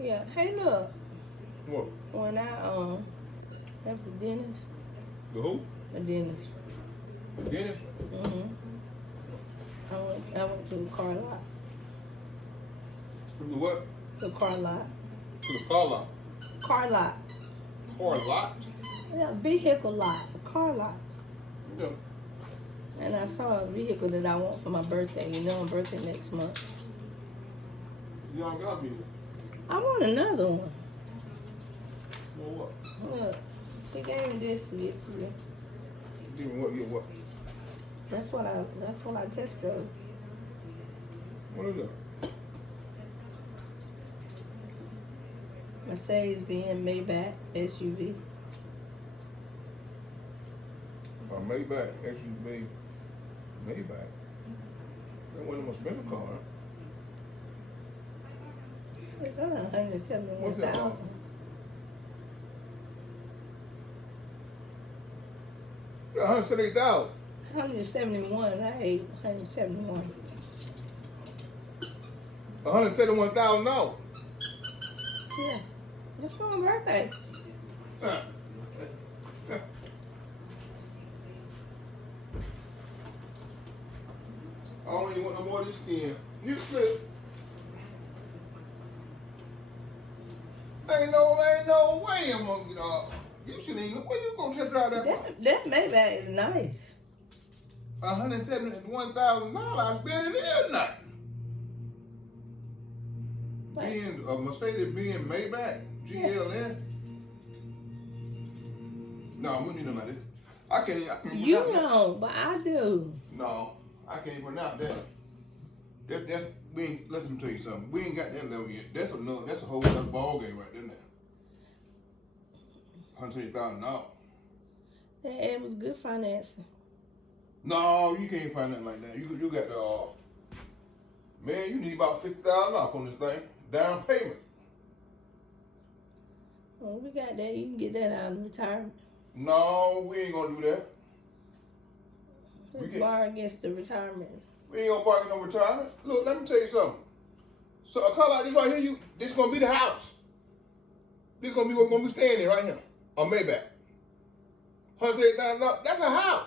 Yeah. Hey, look. What? When I left the dentist. The who? The dentist. The dentist? I went to the car lot. To the what? The car lot. To the car lot. Car lot. Car lot? Yeah, vehicle lot. A car lot. Yeah. And I saw a vehicle that I want for my birthday. You know, my birthday next month. You don't got me. I want another one. Well, what? Look, he gave me this to get to me. Give me what? Get what? That's what I test drove. What is that? Mercedes-Benz Maybach SUV. A Maybach, SUV, Maybach. That wasn't much better car. Huh? It's on $171,000. $178,000. 171. I ate 171. $171,000. Yeah, that's for my birthday. I don't even want no more of this skin. You slip. Ain't no way I'm gonna get off. You shouldn't even. Where you gonna just drive that car? That Maybach is nice. $171,000. I bet it is not. Being a Mercedes-Benz Maybach GLN. No, we need nothing like this. I can't You pronounce that. don't, but I do. No, I can't even pronounce that. That's we ain't. Let me tell you something. We ain't got that level yet. That's a whole other ball game right there. $180,000. It was good financing. No, you can't find nothing like that. You got the man. You need about $50,000 on this thing. Down payment. Well, we got that. You can get that out of retirement. No, we ain't gonna do that. Let's borrow against the retirement. We ain't gonna borrow no retirement. Look, let me tell you something. So a car like this right here, this gonna be the house. This gonna be what we're gonna be staying in right here. A Maybach. $180,000. That's a house.